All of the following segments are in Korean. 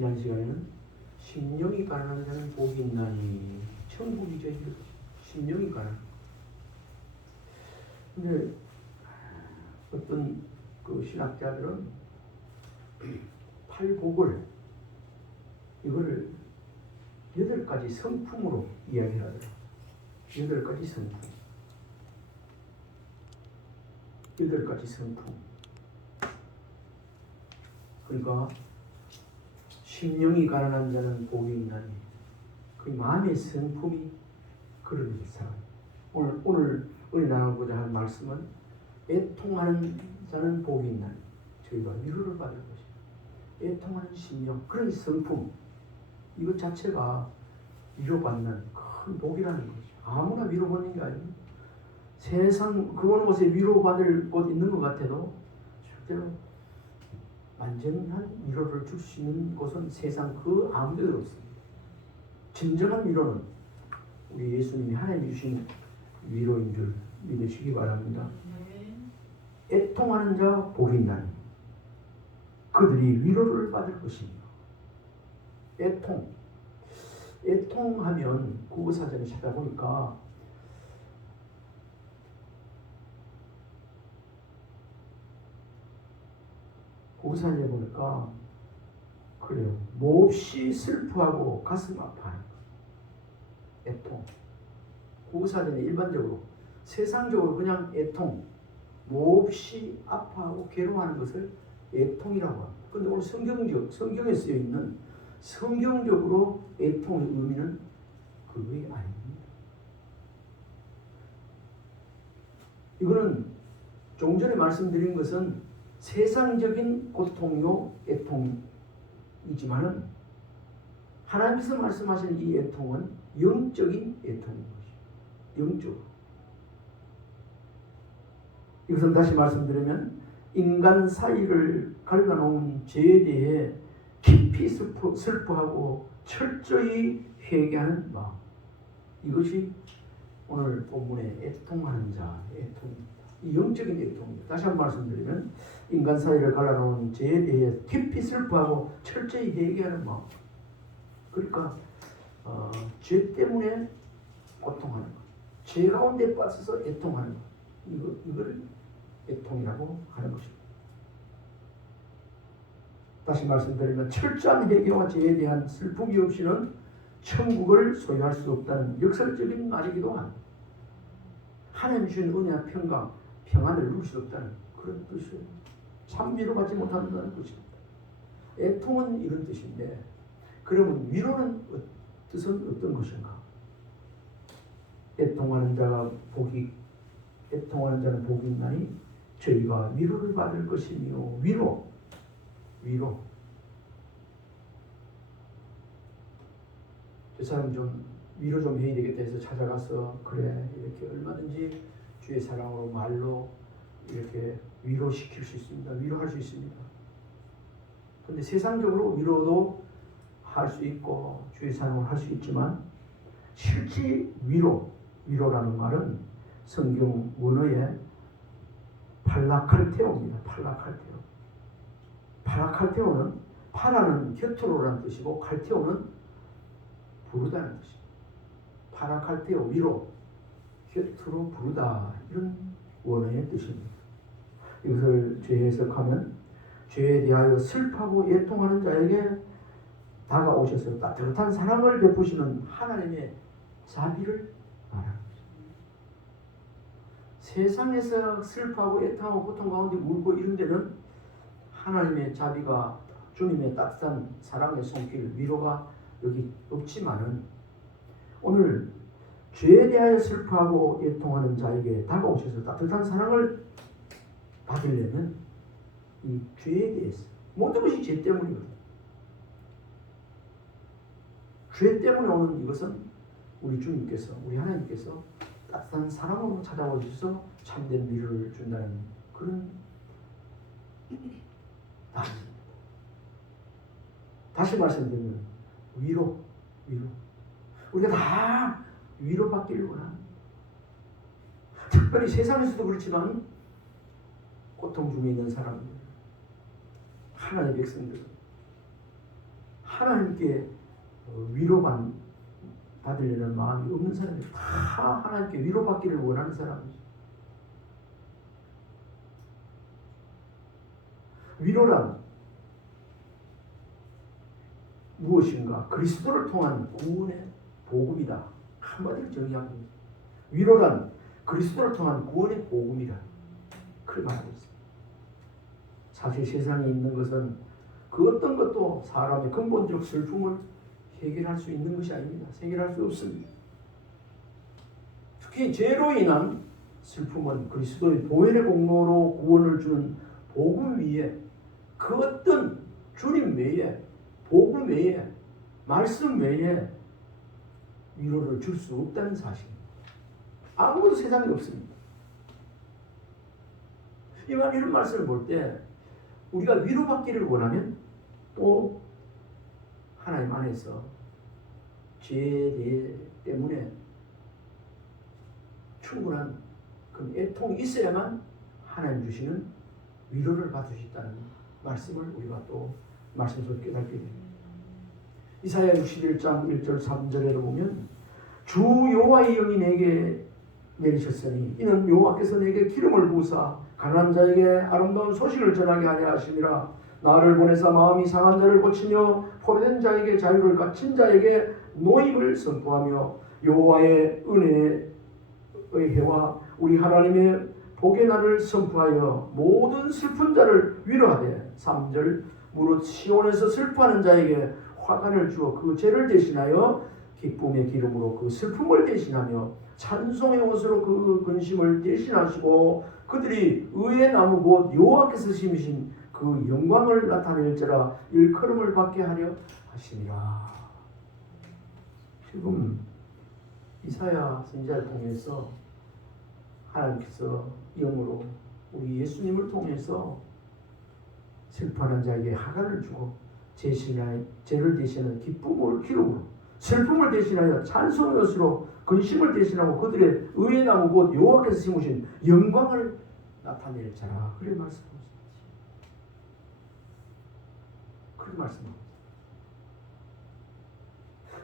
지난 시간에는 심령이 가난한 자는 복이 있나니 천국이죠. 심령이 가난. 근데 어떤 그 신학자들은 팔복을 이거를 8가지 성품으로 이야기하더라. 8가지 성품. 8가지 성품. 그러니까 심령이 가난한 자는 복이 있나니 그 마음의 성품이 그런 사람. 오늘 우리 나누고자 하는 말씀은 애통하는 자는 복이 있나니 저희가 위로를 받을 것이다. 애통하는 심령, 그런 성품, 이것 자체가 위로받는 큰 복이라는 것이죠. 아무나 위로받는 게 아니에요. 세상 그 어느 곳에 위로받을 곳 있는 것 같아도 실제로 완전한 위로를 줄 수 있는 곳은 세상 그 아무 데도 없습니다. 진정한 위로는 우리 예수님이 하나님 주신 위로인 줄 믿으시기 바랍니다. 애통하는 자 복이 있나니 그들이 위로를 받을 것이며. 애통하면 국어사전에 찾아보니까 국어사전에 보니까 그래요. 몹시 슬퍼하고 가슴 아파하는 애통. 국어사전에 일반적으로 세상적으로 그냥 애통, 몹시 아파하고 괴로워하는 것을 애통이라고 합니다. 그런데 오늘 성경에 쓰여 있는 성경적으로 애통의 의미는 그게 아닙니다. 이거는 좀 전에 말씀드린 것은 세상적인 고통요 애통이지만은 하나님께서 말씀하신 이 애통은 영적인 애통인 것이죠. 영적으로. 이것은 다시 말씀드리면 인간 사이를 갈라놓은 죄에 대해 깊이 슬퍼하고 철저히 회개하는 마음. 이것이 오늘 본문의 애통하는 자, 애통입니다. 이 영적인 애통입니다. 다시 한번 말씀드리면 인간 사이를 갈라놓은 죄에 대해 깊이 슬퍼하고 철저히 회개하는 마음. 그러니까 죄 때문에 고통하는 것, 죄 가운데 빠져서 애통하는 것, 이거를 애통이라고 하는 것입니다. 다시 말씀드리면 철저한 회개와 죄에 대한 슬픔이 없이는 천국을 소유할 수 없다는 역설적인 말이기도 합니다. 하나님 주신 은혜와 평안을 누릴 수 없다는 그런 뜻이에요. 참 위로받지 못한다는 뜻입니다. 애통은 이런 뜻인데, 그러면 위로는 뜻은 어떤 것인가? 애통하는 자는 복이 있나니 저희가 위로를 받을 것이며. 위로. 저 사람 좀 위로 좀 해야 되겠다 해서 찾아가서 그래 이렇게 얼마든지 주의 사랑으로 말로 이렇게 위로시킬 수 있습니다. 위로할 수 있습니다. 그런데 세상적으로 위로도 할 수 있고 주의 사랑을 할 수 있지만 실제 위로라는 말은 성경 원어에 팔라칼테오입니다. 팔라칼테오는 파라는 곁으로라는 뜻이고 칼테오는 부르다는 뜻입니다. 파라칼테오 위로, 곁으로 부르다, 이런 원어의 뜻입니다. 이것을 죄 해석하면 죄에 대하여 슬퍼하고 애통하는 자에게 다가오셔서 따뜻한 사랑을 베푸시는 하나님의 자비를 말합니다. 세상에서 슬퍼하고 애통하고 고통 가운데 울고 이런 데는 하나님의 자비가, 주님의 따뜻한 사랑의 손길, 위로가 여기 없지만은 오늘 죄에 대하여 슬퍼하고 애통하는 자에게 다가오셔서 따뜻한 사랑을 받으려면 이 죄에 대해서, 모든 것이 죄 때문이거든요. 죄 때문에 오는 이것은 우리 주님께서, 우리 하나님께서 따뜻한 사랑으로 찾아오셔서 참된 위로를 준다는 그런 말입니다. 다시 말씀드리면 위로. 우리가 다 위로받기를 원합니다. 특별히 세상에서도 그렇지만 고통 중에 있는 사람들, 하나님의 백성들, 하나님께 받으려는 마음이 없는 사람이 다 하나님께 위로받기를 원하는 사람이죠. 위로란 무엇인가? 그리스도를 통한 구원의 복음이다. 한마디로 정의하고 있습니다. 위로란 그리스도를 통한 구원의 복음이다. 그렇게 말하고 있습니다. 사실 세상에 있는 것은 그 어떤 것도 사람의 근본적 슬픔을 해결할 수 있는 것이 아닙니다. 해결할 수 없습니다. 특히 죄로 인한 슬픔은 그리스도의 보혈의 공로로 구원을 주는 복음 위에 그 어떤 주님 외에 복음 외에 말씀 외에 위로를 줄 수 없다는 사실입니다. 아무것도 세상에 없습니다. 이런 말씀을 볼 때 우리가 위로받기를 원하면 또 하나님 안에서 죄 때문에 충분한 그 애통이 있어야만 하나님 주시는 위로를 받을 수 있다는 말씀을 우리가 또 말씀 속에 깨닫게 됩니다. 이사야 61장 1절 3절에도 보면 주 여호와의 영이 내게 내리셨으니 이는 여호와께서 내게 기름을 부으사 가난한 자에게 아름다운 소식을 전하게 하려 하심이라. 나를 보내사 마음이 상한 자를 고치며 포로된 자에게 자유를 갇힌 자에게 노임을 선포하며 여호와의 은혜의 해와 우리 하나님의 복의 날을 선포하여 모든 슬픈 자를 위로하되 3절 무릇 시온에서 슬퍼하는 자에게 화관을 주어 그 죄를 대신하여 기쁨의 기름으로 그 슬픔을 대신하며 찬송의 옷으로 그 근심을 대신하시고 그들이 의의 나무 곧 여호와께서 심으신 그 영광을 나타낼지라 일컬음을 받게 하려 하시니라. 지금 이사야 선지자를 통해서 하나님께서 영으로 우리 예수님을 통해서 슬퍼하는 자에게 화관을 주고 죄를 대신하는 기쁨을 기름으로 슬픔을 대신하여 찬송의 것으로 근심을 대신하고 그들의 의의 나무 곧 여호와께서 심으신 영광을 나타낼 자라. 그렇게 말씀하셨습니다. 그렇게 말씀합니다.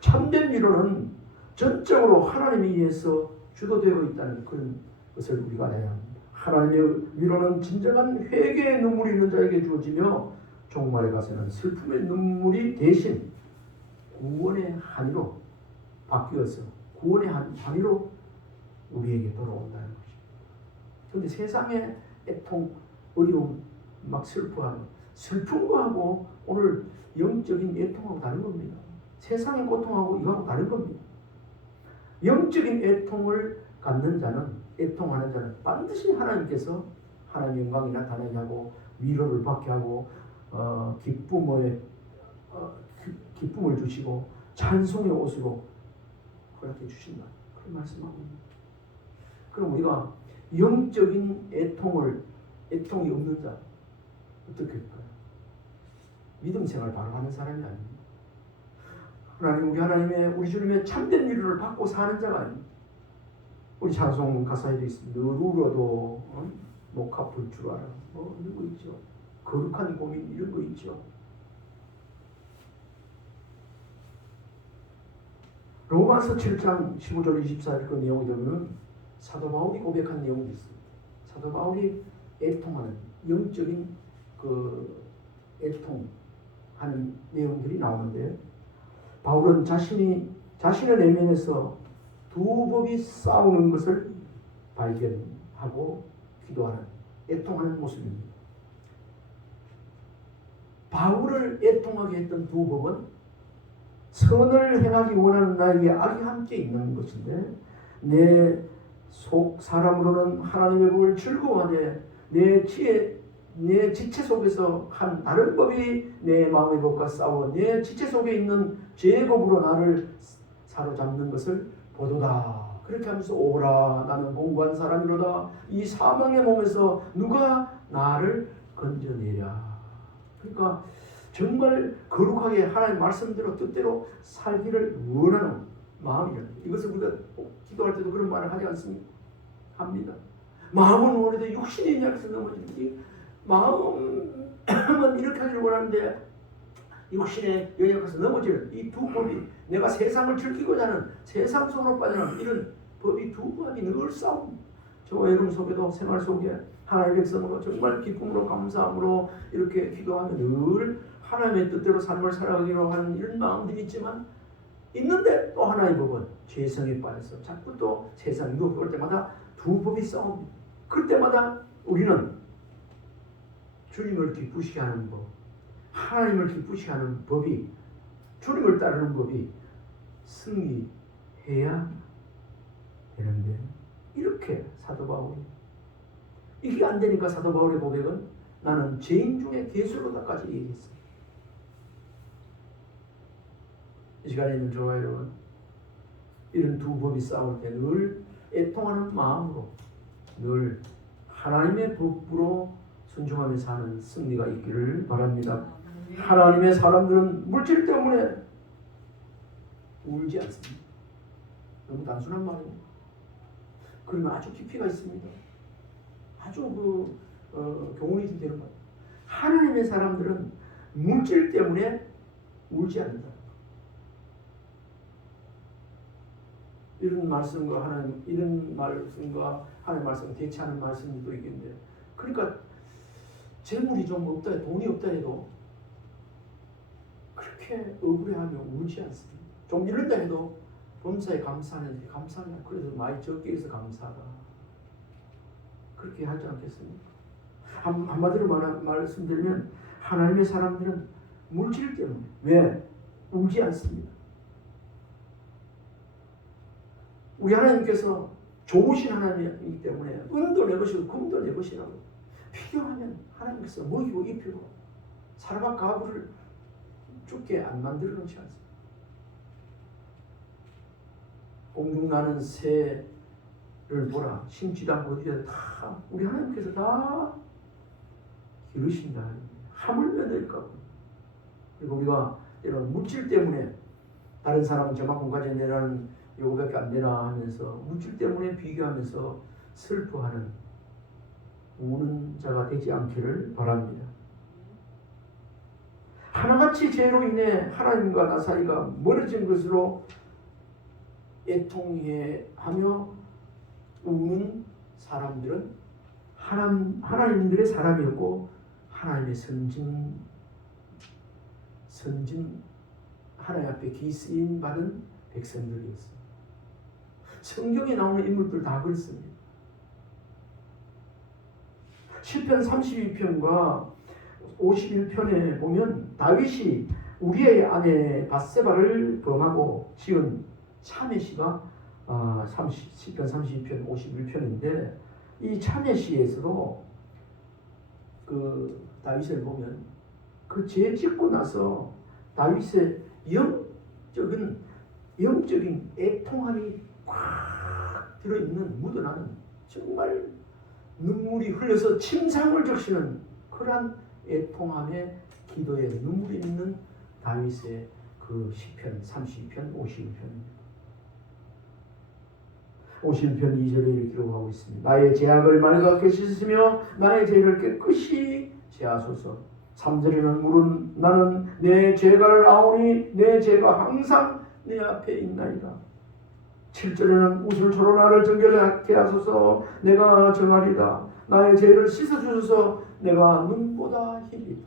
참된 위로는 전적으로 하나님에 의해서 주도되어 있다는 그런 것을 우리가 알아야 합니다. 하나님의 위로는 진정한 회개의 눈물이 있는 자에게 주어지며 종말에 가서는 슬픔의 눈물이 대신 구원의 한이로 바뀌어서 구원의 한이로 우리에게 돌아온다는 것입니다. 그런데 세상의 애통, 어려움, 막 슬퍼하는 슬픈 거하고 오늘 영적인 애통하고 다른 겁니다. 세상의 고통하고 이거하고 다른 겁니다. 영적인 애통을 갖는 자는 애통하는 자는 반드시 하나님께서 하나님의 영광이 나타나게 하고 위로를 받게 하고 기쁨을 주시고 찬송의 옷으로 허락해 주신다. 그런 말씀하고 있습니다. 그럼 우리가 영적인 애통이 없는 자 어떻게 할까요? 믿음 생활 바로 하는 사람이 아닙니다. 우리 주님의 참된 위로를 받고 사는 자가 아닙니다. 우리 찬송 가사에도 있습니다. 늘 울어도 목합을 줄 알아. 이런 거 있죠. 거룩한 고민 이런 거 있죠. 로마서 7장 15절 24절 그 내용을 보면 사도 바울이 고백한 내용이 있습니다. 사도 바울이 애통하는 영적인 그 애통하는 내용들이 나오는데 바울은 자신의 내면에서 두 법이 싸우는 것을 발견하고 기도하는 애통하는 모습입니다. 바울을 애통하게 했던 두 법은 선을 행하기 원하는 나에게 악이 함께 있는 것인데 내 속 사람으로는 하나님의 법을 즐거워하되 내 지체 속에서 한 다른 법이 내 마음의 법과 싸워 내 지체 속에 있는 죄의 법으로 나를 사로잡는 것을 보도다. 그렇게 하면서 오라 나는 공고한 사람이로다. 이 사망의 몸에서 누가 나를 건져내랴. 그러니까 정말 거룩하게 하나님 말씀대로 뜻대로 살기를 원하는 마음이란 이것을 우리가 기도할 때도 그런 말을 하지 않습니까? 합니다. 마음은 원해도 육신이 약해서 넘어지는 마음은 이렇게 하기를 원하는데 육신에 연약해서 넘어지는 이 두 법이, 내가 세상을 즐기고자 하는 세상 속으로 빠져나가는 이런 법이 두 법이 늘 싸움. 저와 여러분 속에도 생활 속에 하나님의 백성으로 정말 기쁨으로 감사함으로 이렇게 기도하며 늘 하나님의 뜻대로 삶을 살아가기로 하는 이런 마음들이 있는데 또 하나의 법은 죄성에 빠져서 자꾸 또 세상 유혹 올 때마다 두 법이 싸웁니다. 그럴 때마다 우리는 주님을 기쁘시게 하는 법, 하나님을 기쁘시게 하는 법이, 주님을 따르는 법이 승리해야 되는데, 이렇게 사도 바울이, 이게 안 되니까 사도 바울의 고백은 나는 죄인 중에 괴수로다까지 얘기했어요. 이 시간에 있는 저와 여러분, 이런 두 법이 싸울 때 늘 애통하는 마음으로 늘 하나님의 법으로 순종하며 사는 승리가 있기를 바랍니다. 하나님의 사람들은 물질 때문에 울지 않습니다. 너무 단순한 말이에요. 그러면 아주 깊이가 있습니다. 아주 교훈이 되는 거예요. 하나님의 사람들은 물질 때문에 울지 않는다. 이런 말씀과 하나님, 이런 말씀과 하나님 말씀 대치하는 말씀도 있겠는데, 그러니까 재물이 좀 없다 해도, 돈이 없다 해도 그렇게 억울해하며 울지 않습니다. 좀 이런다 해도 범사에 감사하는데 감사하냐, 그래서 많이 적게 해서 감사하다, 그렇게 하지 않겠습니까? 한마디로 말씀드리면 하나님의 사람들은 물질 때문에 왜 울지 않습니다. 우리 하나님께서 좋으신 하나님이기 때문에 은도 내 것이고 금도 내 것이라고, 필요하면 하나님께서 먹이고 입히고 사람과 가부를 죽게 안 만들어 놓지 않습니다. 공중나는 새를 보라, 심지도 않고 어디다 다 우리 하나님께서 다 기르신다. 하물며 낼까. 그리고 우리가 이런 물질 때문에 다른 사람은 저만큼 가져 내라는 요거밖에 안 되나 하면서 물질 때문에 비교하면서 슬퍼하는 우는 자가 되지 않기를 바랍니다. 하나같이 죄로 인해 하나님과 나 사이가 멀어진 것으로 애통해하며 우는 사람들은 하나님들의 사람이었고 하나님의 선진 하나님 앞에 기쓰임 받은 백성들이었습니다. 성경에 나오는 인물들 다 그렇습니다. 시편 32편과 51편에 보면 다윗이 우리의 아내 밧세바를 범하고 지은 참회시가 시편 32편 51편인데, 이 참회시에서도 그 다윗을 보면 그 죄 짓고 나서 다윗의 영적인 애통함이 꽉 들어있는, 묻어나는, 정말 눈물이 흘려서 침상을 적시는 그러한 애통함의 기도에 눈물이 있는 다윗의 그 시편 32편 51편입니다. 51편 2절에 이렇게 기록하고 있습니다. 나의 죄악을 맑게 씻으시며 나의 죄를 깨끗이 제하소서. 3절에는 물은 나는 내 죄가를 아오니 내 죄가 항상 내 앞에 있나이다. 7절에는 우슬초로 나를 정결하게 하소서. 내가 정하리다. 나의 죄를 씻어주소서. 내가 눈보다 희리다.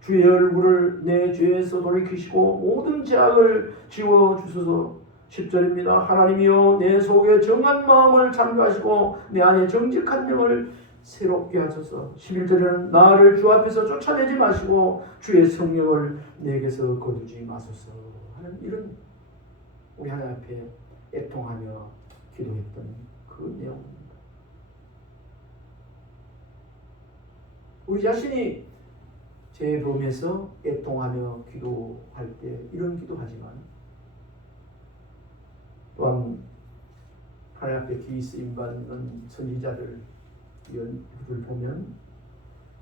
주의 얼굴을 내 죄에서 돌이키시고 모든 죄악을 지워주소서. 10절입니다. 하나님이여 내 속에 정한 마음을 창조하시고 내 안에 정직한 영을 새롭게 하소서. 11절에는 나를 주 앞에서 쫓아내지 마시고 주의 성령을 내게서 거두지 마소서 하는 이런 우리 하나님 앞에 애통하며 기도했던 그 내용입니다. 우리 자신이 죄범에서 애통하며 기도할 때 이런 기도하지만 또한 하나님 앞에 기쓰임 받는 선지자들 보면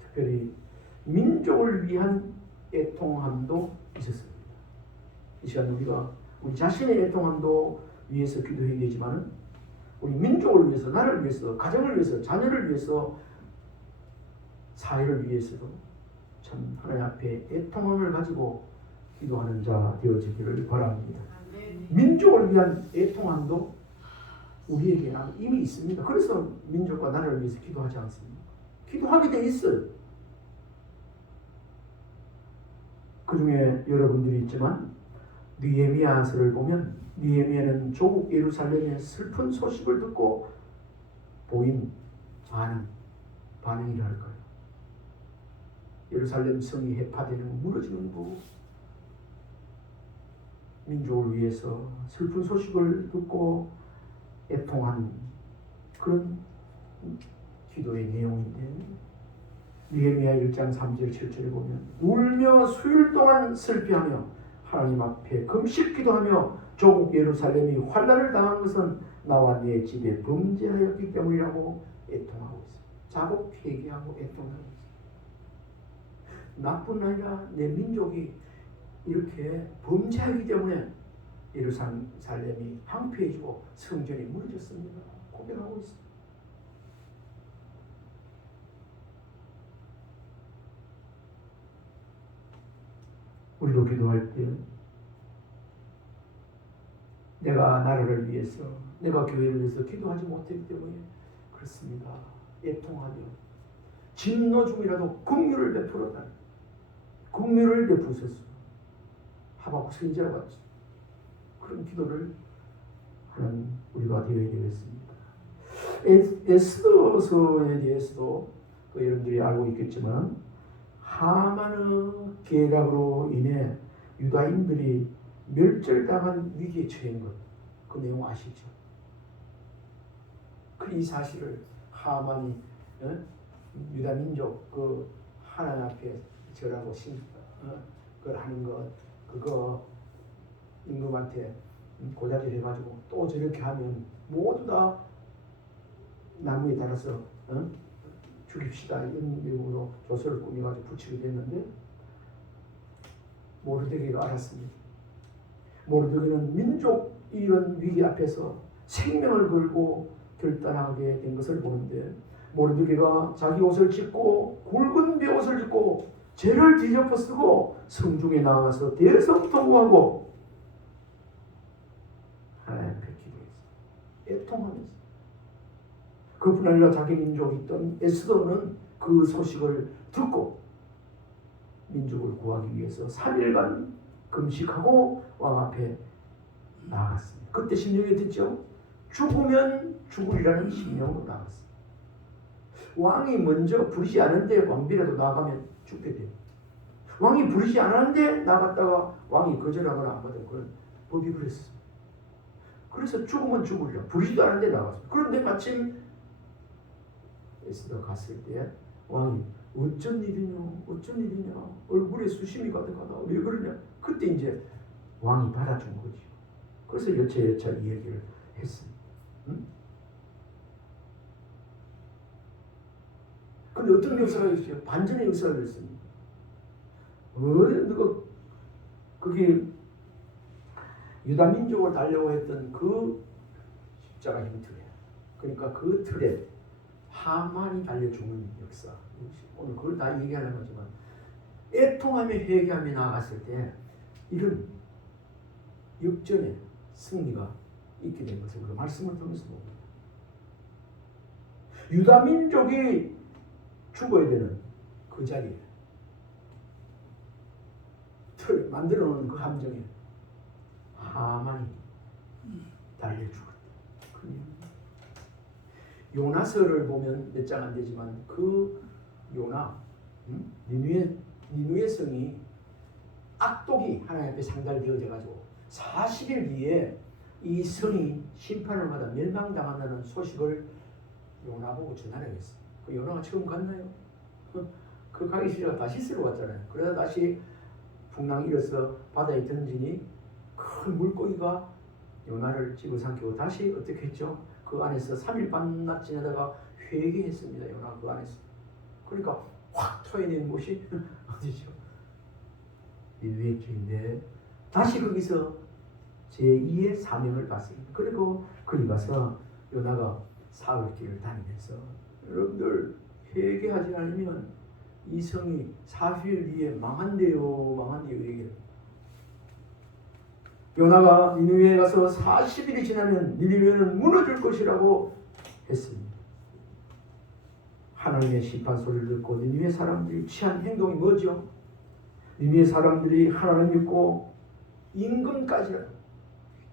특별히 민족을 위한 애통함도 있었습니다. 이 시간 우리가 우리 자신의 애통함도 위해서 기도해야 되지만 우리 민족을 위해서, 나를 위해서, 가정을 위해서, 자녀를 위해서, 사회를 위해서도 참 하나님 앞에 애통함을 가지고 기도하는 자 되어지기를 바랍니다. 민족을 위한 애통함도 우리에게 이미 있습니다. 그래서 민족과 나라를 위해서 기도하지 않습니다. 기도하게 돼 있어요. 그 중에 여러분들이 있지만 느헤미야서를 보면 느헤미야는 조국 예루살렘의 슬픈 소식을 듣고 보인 반응이라 할까요? 예루살렘 성이 해파되는 무너지는 부 민족을 위해서 슬픈 소식을 듣고 애통한 그런 기도의 내용인데 느헤미야 1장 3절 7절에 보면 울며 수일 동안 슬피하며 하나님 앞에 금식 기도하며 조국 예루살렘이 환난을 당한 것은 나와 내 집에 범죄하였기 때문이라고 애통하고 있습니다. 자복 회개하고 애통하고 있습니다. 나뿐 아니라 내 민족이 이렇게 범죄하기 때문에 예루살렘이 황폐해지고 성전이 무너졌습니다. 고백하고 있습니다. 우리도 기도할 때 내가 나라를 위해서 내가 교회를 위해서 기도하지 못했기 때문에 그렇습니다. 애통하며 진노 중이라도 긍휼을 베풀어달라. 긍휼을 베푸소서. 하박국 선지자와 같이 그런 기도를 하는 우리가 되어야 되겠습니다. 에스더서에 대해서도 여러분들이 알고 있겠지만 하만의 계략으로 인해 유다인들이 멸절당한 위기에 처한 것, 그 내용 아시죠? 그 이 사실을 하만이 유다 민족 그 하나님 앞에 절하고 그걸 하는 것, 그거 임금한테 고자질 해가지고 또 저렇게 하면 모두 다 나무에 달아서 죽입시다 이런 내용으로 조서를 꾸며가지고 붙이게 됐는데 모르드게가 알았습니다. 모르드게는 민족 이런 위기 앞에서 생명을 걸고 결단하게 된 것을 보는데 모르드게가 자기 옷을 찢고 굵은 베옷을 찢고 죄를 뒤집어 쓰고 성중에 나가서 대성통곡하고 하나님 앞에 기도했어요. 애통하면서. 그뿐 아니라 자기 민족이 있던 에스더는 그 소식을 듣고 민족을 구하기 위해서 3일간 금식하고 왕 앞에 나아갔습니다. 그때 심령이 듣죠? 죽으면 죽으리라는 심령으로 나갔습니다. 왕이 먼저 부르지 않은데 왕비라도 나가면 죽게 돼요. 왕이 부르지 않았는데 나갔다가 왕이 거절하거나 안 받은 그런 법이 그랬어요. 그래서 죽으면 죽으리라. 부르지도 않았는데 나갔어요. 그런데 마침 에스더 갔을 때 왕이 어쩐 일이냐 얼굴에 수심이 가득하다 왜 그러냐. 그때 이제 왕이 받아준 거죠. 그래서 여차여차 이 얘기를 했습니다. 근데 어떤 역사가 있어요? 반전의 역사가 있습니다. 누가 그게 유다 민족을 달려고 했던 그 십자가 힘 틀에, 그러니까 그 틀에 하만이 달려 죽는 역사. 오늘 그걸 다 얘기하려는 거지만 애통하며 회개하며 나아갔을 때 이런 역전의 승리가 있게 된 것을 우리가 말씀을 통해서 봅니다. 유다 민족이 죽어야 되는 그 자리에 틀 만들어 놓은 그 함정에 하만이 달려 죽었다. 요나서를 보면 몇 장 안 되지만 그 요나 니누의 성이 악독이 하나님 앞에 상달되어져 가지고 40일 뒤에 이 성이 심판을 받아 멸망당한다는 소식을 요나 보고 전하려고 했어요. 그 요나가 처음 갔나요? 그 가기 싫어가 다시 쓰러 왔잖아요. 그러다 다시 풍랑 일어서 바다에 던지니 큰 물고기가 요나를 집어삼키고 다시 어떻게 했죠? 그 안에서 3일 밤낮 지내다가 회개했습니다. 요나 그 안에서. 그러니까 확 토해낸 곳이 어디죠? 니느웨 길인데 다시 거기서 제2의 사명을 받습니다. 그리고 거기 가서 요나가 사흘길을 다니면서 여러분들 회개하지 않으면 이 성이 40일 뒤에 망한대요 얘기해요. 요나가 니느웨에 가서 40일이 지나면 니느웨는 무너질 것이라고 했습니다. 하나님의 심판 소리를 듣고 니느웨 사람들이 취한 행동이 뭐죠? 니느웨 사람들이 하나님 믿고 임금까지라도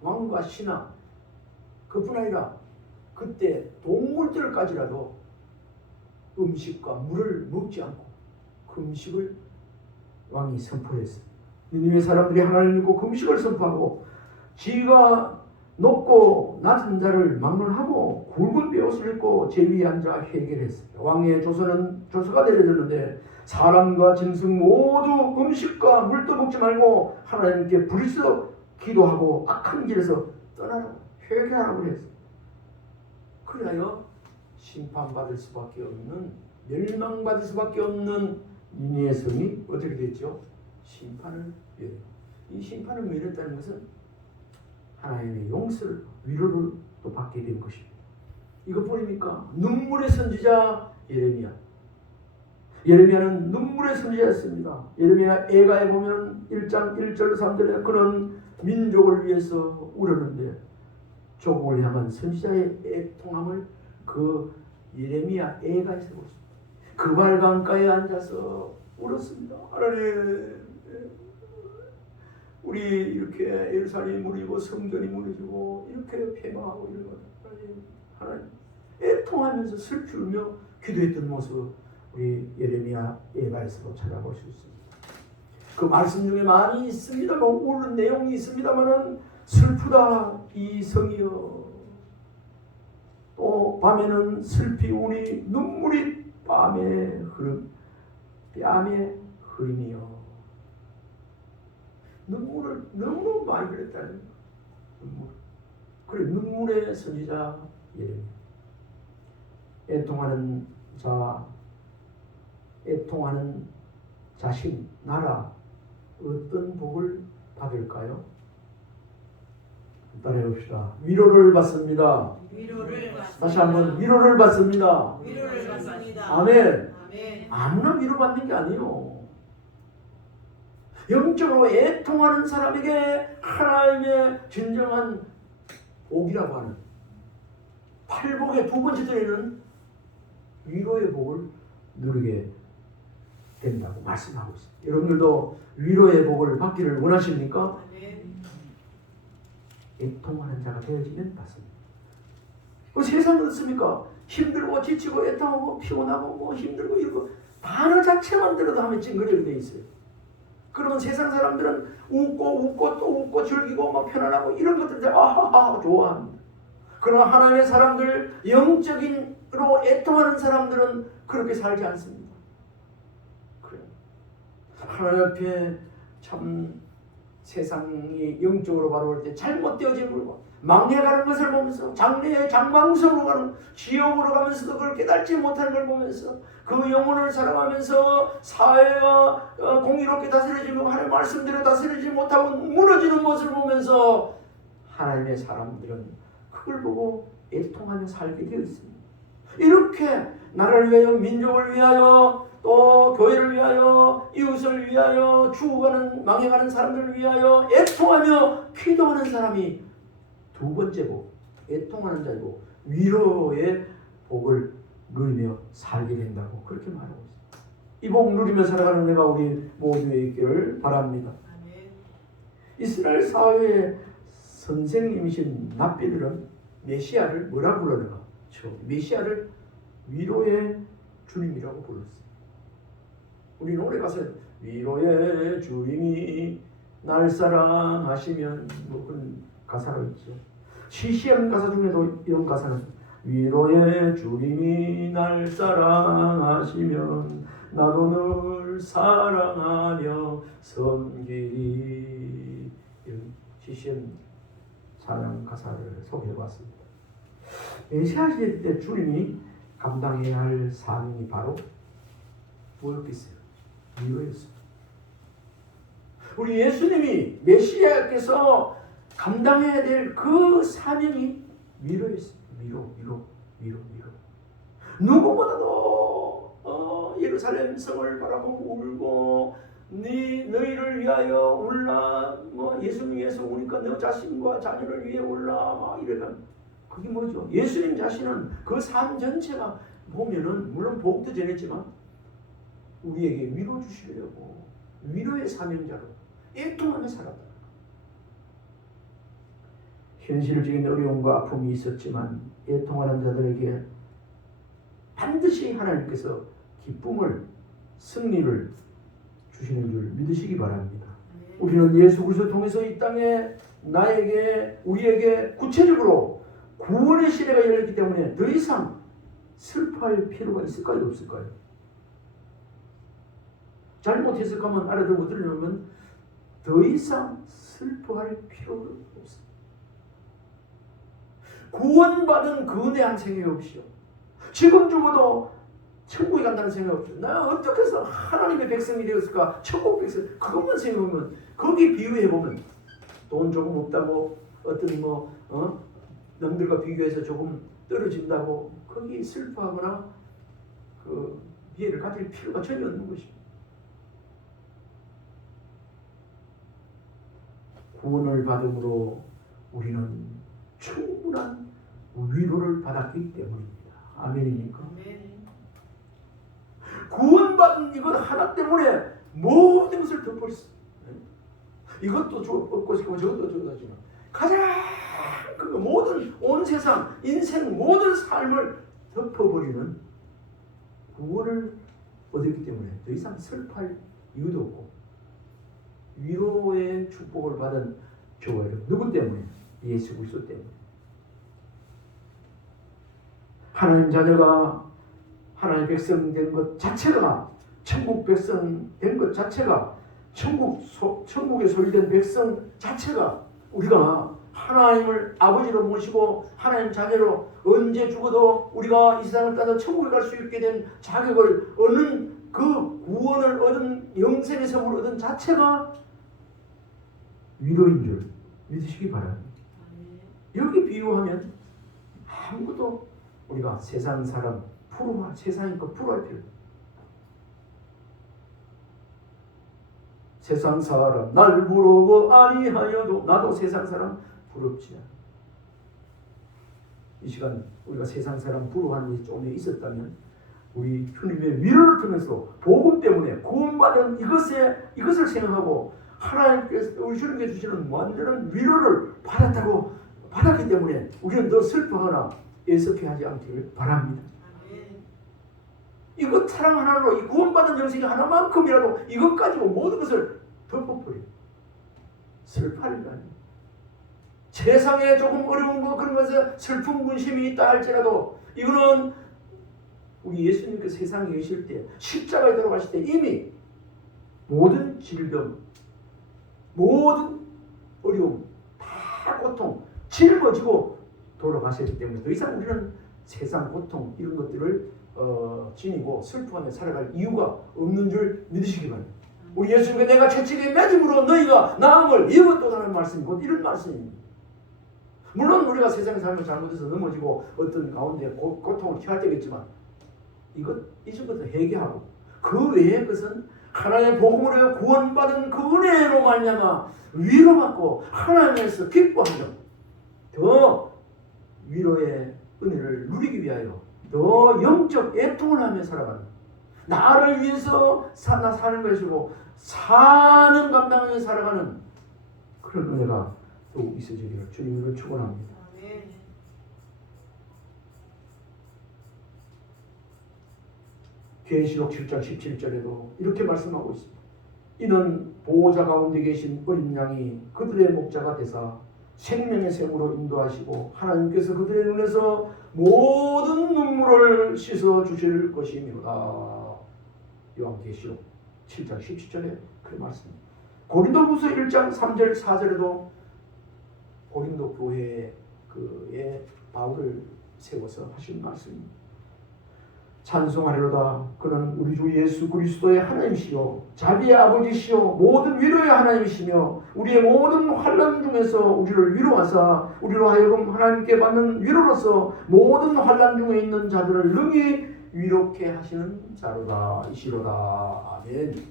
왕과 신하 그뿐 아니라 그때 동물들까지라도 음식과 물을 먹지 않고 그 음식을 왕이 선포했습니다. 니느웨 사람들이 하나님 믿고 금식을 선포하고 지가 높고 낮은 자를 막론하고 굵은 베옷을 입고 제위에 앉아 회개했습니다. 왕의 조서가 내려졌는데 사람과 짐승 모두 음식과 물도 먹지 말고 하나님께 부르짖어 기도하고 악한 길에서 떠나라고 회개하라고 했습니다. 그래야 심판받을 수밖에 없는 멸망받을 수밖에 없는 니느웨 성이 어떻게 됐죠? 심판을 면해요. 이 심판을 면했다는 것은 하나님의 용서를 위로를 또 받게 된 것입니다. 이것뿐입니까? 눈물의 선지자 예레미야는 눈물의 선지자였습니다. 예레미야 애가에 보면 1장 1절 3절에 그는 민족을 위해서 울었는데 조국을 향한 선지자의 애통함을 그 예레미야 애가에서 보았습니다. 그 발강가에 앉아서 울었습니다. 하나님, 우리 이렇게 예루살렘이 무너지고 성전이 무너지고 이렇게 폐망하고 이런 것 하나님 애통하면서 슬피 울며 기도했던 모습 우리 예레미야 애가에서도 찾아볼 수 있습니다. 그 말씀 중에 많이 있습니다만 우는 내용이 있습니다만은 슬프다 이 성이여. 또 밤에는 슬피 우니 눈물이 뺨에 흐름이여. 눈물을 너무 많이 그랬다는 눈물. 그래 눈물의 선지자 예레미야. 애통하는 자신 나라 어떤 복을 받을까요? 따라해봅시다. 위로를 받습니다. 다시 한번 위로를 받습니다. 아멘. 아무나 위로받는 게 아니에요. 영적으로 애통하는 사람에게 하나님의 진정한 복이라고 하는 팔복의 두 번째 들에는 위로의 복을 누리게 된다고 말씀하고 있습니다. 여러분들도 위로의 복을 받기를 원하십니까? 애통하는 자가 되어지면 받습니다. 세상은 어떻습니까? 힘들고 지치고 애통하고 피곤하고 뭐 힘들고 이러고 단어 자체만 들어도 하면 찡그리게 돼 있어요. 그러면 세상 사람들은 웃고 또 웃고 즐기고 막 편안하고 이런 것들 아하하 좋아합니다. 그러나 하나님의 사람들 영적인으로 애통하는 사람들은 그렇게 살지 않습니다. 그래요. 하나님 앞에 참 세상이 영적으로 바라볼 때 잘못되어진 물건 망해가는 것을 보면서 장래의 장망성으로 가는 지옥으로 가면서도 그걸 깨닫지 못하는 걸 보면서 그 영혼을 사랑하면서 사회와 공의롭게 다스려지고 하나님의 말씀대로 다스리지 못하고 무너지는 모습을 보면서 하나님의 사람들은 그걸 보고 애통하며 살게 되어 있습니다. 이렇게 나라를 위하여 민족을 위하여 또 교회를 위하여 이웃을 위하여 죽어가는 망해가는 사람들을 위하여 애통하며 기도하는 사람이 두 번째 복, 애통하는 자이고 위로의 복을 누리며 살게 된다고 그렇게 말하고 있습니다. 이 복 누리며 살아가는 내가 우리 모두에 있기를 바랍니다. 이스라엘 사회의 선생님이신 납비들은 메시아를 뭐라고 불렀는가? 메시아를 위로의 주님이라고 불렀어요. 우리는 오래 가서 위로의 주님이 날 사랑하시면 뭐 그런 가사가 있죠. CCM 가사 중에도 이런 가사는 위로의 주님이 날 사랑하시면 나도 늘 사랑하며 섬기리. 이런 CCM 찬양 가사를 소개해봤습니다. 메시아 시대 때 주님이 감당해야 할 사명이 바로 뭐였겠어요? 위로였습니다. 우리 예수님이 메시아께서 감당해야 될 그 사명이 위로였습니다. 위로. 누구보다도 예루살렘 성을 바라보고 울고 너희를 위하여 울라. 예수님 위해서 우니까 너 자신과 자녀를 위해 울라. 막 이러면 그게 뭐죠? 예수님 자신은 그 삶 전체가 보면은 물론 복도 전했지만 우리에게 위로 주시려고 위로의 사명자로 애통하며 살았다. 현실적인 어려움과 아픔이 있었지만 애통하는 자들에게 반드시 하나님께서 기쁨을, 승리를 주시는 줄 믿으시기 바랍니다. 우리는 예수 그리스도를 통해서 이 땅에 우리에게 구체적으로 구원의 시대가 열렸기 때문에 더 이상 슬퍼할 필요가 있을까요? 없을까요? 잘못 해석하면 알아들고 들으려면 더 이상 슬퍼할 필요가 없습니다. 구원받은 거대한 생각 없이요. 지금 죽어도 천국에 간다는 생각 없죠. 나 어떻게 해서 하나님의 백성이 되었을까? 천국 백성. 그것만 생각하면 거기 비유해보면 돈 조금 없다고 어떤 남들과 비교해서 조금 떨어진다고 거기 슬퍼하거나 그 이해를 가질 필요가 전혀 없는 것입니다. 구원을 받음으로 우리는 충분한 위로를 받았기 때문입니다. 아멘입니까? 아멘. 구원받은 이것 하나 때문에 모든 것을 덮을 수 있어요. 이것도 얻고 싶고 저것도 주어지만 가장 그 모든 온 세상 인생 모든 삶을 덮어버리는 구원을 얻었기 때문에 더 이상 슬퍼할 이유도 없고 위로의 축복을 받은 교회 누구 때문에? 예수 그리스도 때문에. 하나님 자녀가 하나님 백성 된 것 자체가 천국 백성 된 것 자체가 천국에 소유된 백성 자체가 우리가 하나님을 아버지로 모시고 하나님 자녀로 언제 죽어도 우리가 이 세상을 떠나 천국에 갈 수 있게 된 자격을 얻는 그 구원을 얻은 영생의 선물을 얻은 자체가 위로인 줄 믿으시기 바랍니다. 여기 비유하면 아무것도 우리가 세상 사람 세상이니까 부러워할 필요 없어요. 세상 사람 날 부러워 아니하여도 나도 세상 사람 부럽지 않아. 이 시간 우리가 세상 사람 부러워하는 것이 조금 있었다면 우리 주님의 위로를 통해서 복음 때문에 구원받은 이것을 생각하고 하나님께서 우리 주님께 주시는 완전한 위로를 받았기 때문에 우리는 더 슬퍼하거나 애석해하지 않기를 바랍니다. 이것 사랑 하나로 이 구원받은 영생이 하나만큼이라도 이것 가지고 모든 것을 덮어버려. 슬퍼할 거 아니에요. 세상에 조금 어려운 거 그런 것에 슬픈 근심이 있다 할지라도 이거는 우리 예수님께서 세상에 계실 때 십자가에 들어가실 때 이미 모든 질병 모든 어려움 다 고통 짊어지고 돌아가셨기 때문에 더 이상 우리는 세상 고통 이런 것들을 지니고 슬퍼하며 살아갈 이유가 없는 줄 믿으시기 바랍니다. 우리 예수님께 내가 채찍에 매짐으로 너희가 나음을 이었도다는 말씀이 곧 이런 말씀입니다. 물론 우리가 세상에 살면 잘못해서 넘어지고 어떤 가운데 고통을 취할 때겠지만 이것부터 회개하고 그 외의 것은 하나님의 복음으로 구원받은 그 은혜로 말미암아 위로받고 하나님에서 기뻐하며 더 위로의 은혜를 누리기 위하여 더 영적 애통을 하며 살아가는 나를 위해서 사는 것이고 사는 감당하며 살아가는 그런 은혜가 또 있어지기를 주님으로 축원합니다. 계시록 7장 17절에도 이렇게 말씀하고 있습니다. 이는 보호자 가운데 계신 어린 양이 그들의 목자가 되사 생명의 샘으로 인도하시고 하나님께서 그들의 눈에서 모든 눈물을 씻어 주실 것이니라. 요한계시록 7장 17절에 그 말씀입니다. 고린도후서 1장 3절 4절에도 고린도 교회에 바울을 세워서 하신 말씀입니다. 찬송하리로다. 그는 우리 주 예수 그리스도의 하나님이시요 자비의 아버지시요 모든 위로의 하나님이시며 우리의 모든 환난 중에서 우리를 위로하사 우리로 하여금 하나님께 받는 위로로서 모든 환난 중에 있는 자들을 능히 위롭게 하시는 자로다 이시로다. 아멘.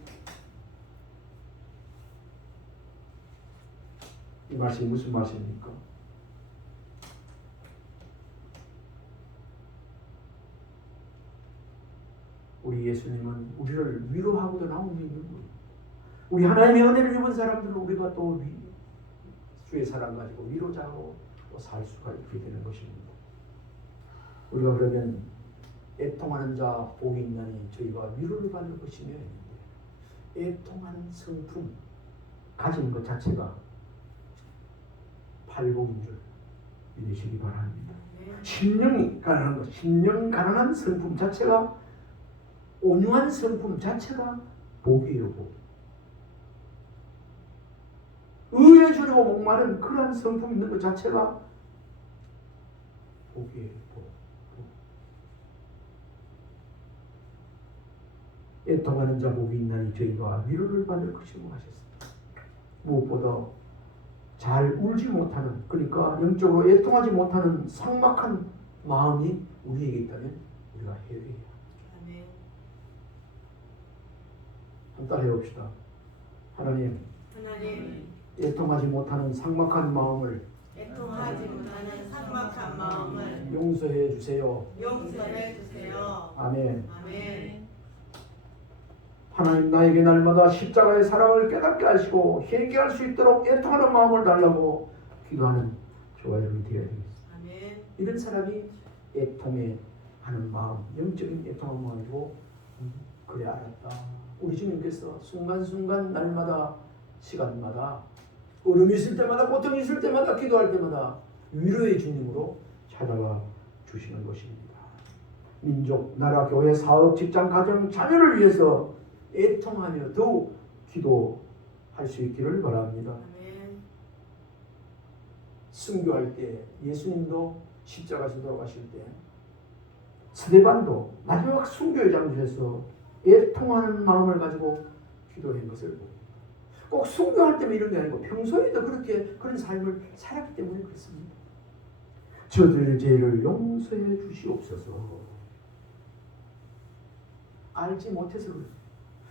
이 말씀이 무슨 말씀입니까? 우리 예수님은 우리를 위로하고도 나오는 거예요. 우리 하나님의 은혜를 입은 사람들은 우리가 또 주의 사랑 가지고 위로자로 또 살 수가 있게 되는 것입니다. 우리가 그러면 애통하는 자 복이 있나니 저희가 위로를 받을 것이며 애통하는 성품 가진 것 자체가 팔복인 줄 믿으시기 바랍니다. 심령이 가난한 것, 심령 가난한 성품 자체가 온유한 성품 자체가 복이에요. 복. 의에 주려고 목마른 그러한 성품 있는 것 자체가 복이에요. 복. 애통하는 자 복이 있나니 저희가 위로를 받을 것이라고 하셨습니다. 무엇보다 잘 울지 못하는, 그러니까 영적으로 애통하지 못하는 삭막한 마음이 우리에게 있다면 우리가 회개해야 합니다. 한번 해봅시다. 하나님, 애통하지 못하는 삭막한 마음을 용서해 주세요. 아멘. 하나님, 나에게 날마다 십자가의 사랑을 깨닫게 하시고 회개할 수 있도록 애통하는 마음을 달라고 기도하는 저와 여러분이 되어야 되겠습니다. 이런 사람이 애통해 하는 마음, 영적인 애통하는 마음이고, 그래 알았다. 우리 주님께서 순간순간 날마다 시간마다 어려움이 있을 때마다 고통이 있을 때마다 기도할 때마다 위로의 주님으로 찾아와 주시는 것입니다. 민족, 나라, 교회, 사업, 직장, 가정, 자녀를 위해서 애통하며 더욱 기도할 수 있기를 바랍니다. 순교할 때 예수님도 십자가에서 돌아가실 때 스데반도 마지막 순교의 장소에서 애통하는 마음을 가지고 기도한 것을 봅니다. 꼭 순교할 때만 이런 게 아니고 평소에도 그렇게 그런 삶을 살았기 때문에 그렇습니다. 저들의 죄를 용서해 주시옵소서. 알지 못해서 그렇습니다.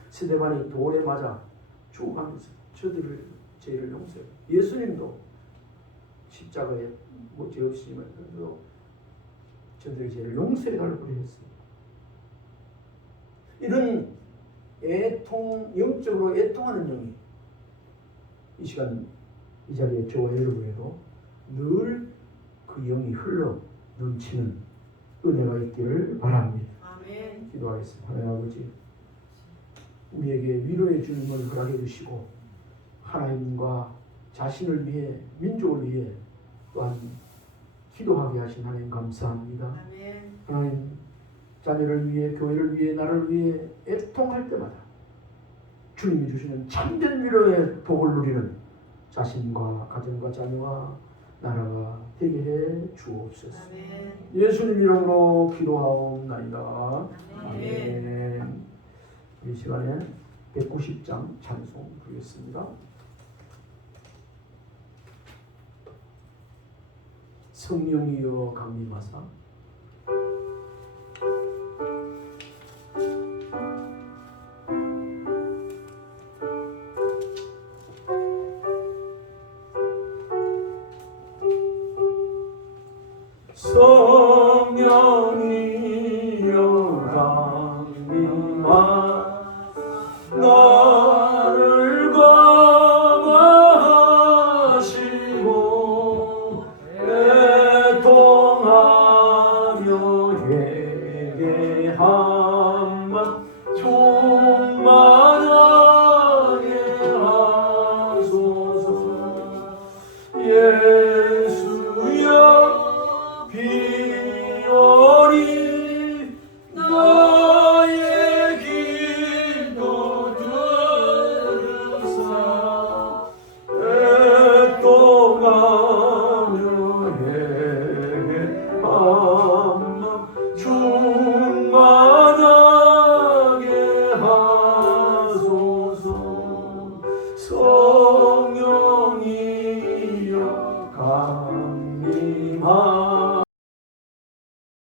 스데반이 돌에 맞아 죽어가면서 저들의 죄를 용서해. 예수님도 십자가에 못지 없으시면서도 저들의 죄를 용서해 달라고 했습니다. 이런 영적으로 애통하는 영이 이 시간 이 자리에 저와 여러분에도 늘 그 영이 흘러 넘치는 은혜가 있기를 바랍니다. 아멘. 기도하겠습니다. 하나님 아버지, 우리에게 위로의 주님을 허락해 주시고 하나님과 자신을 위해, 민족을 위해 또한 기도하게 하신 하나님 감사합니다. 아멘. 하나님, 자녀를 위해, 교회를 위해, 나를 위해 애통할 때마다 주님이 주시는 참된 위로의 복을 누리는 자신과 가정과 자녀와 나라가 되게 해 주옵소서. 아멘. 예수님 이름으로 기도하옵나이다. 아멘. 아멘. 이 시간에 190장 찬송 부르겠습니다. 성령이여 강림하사 서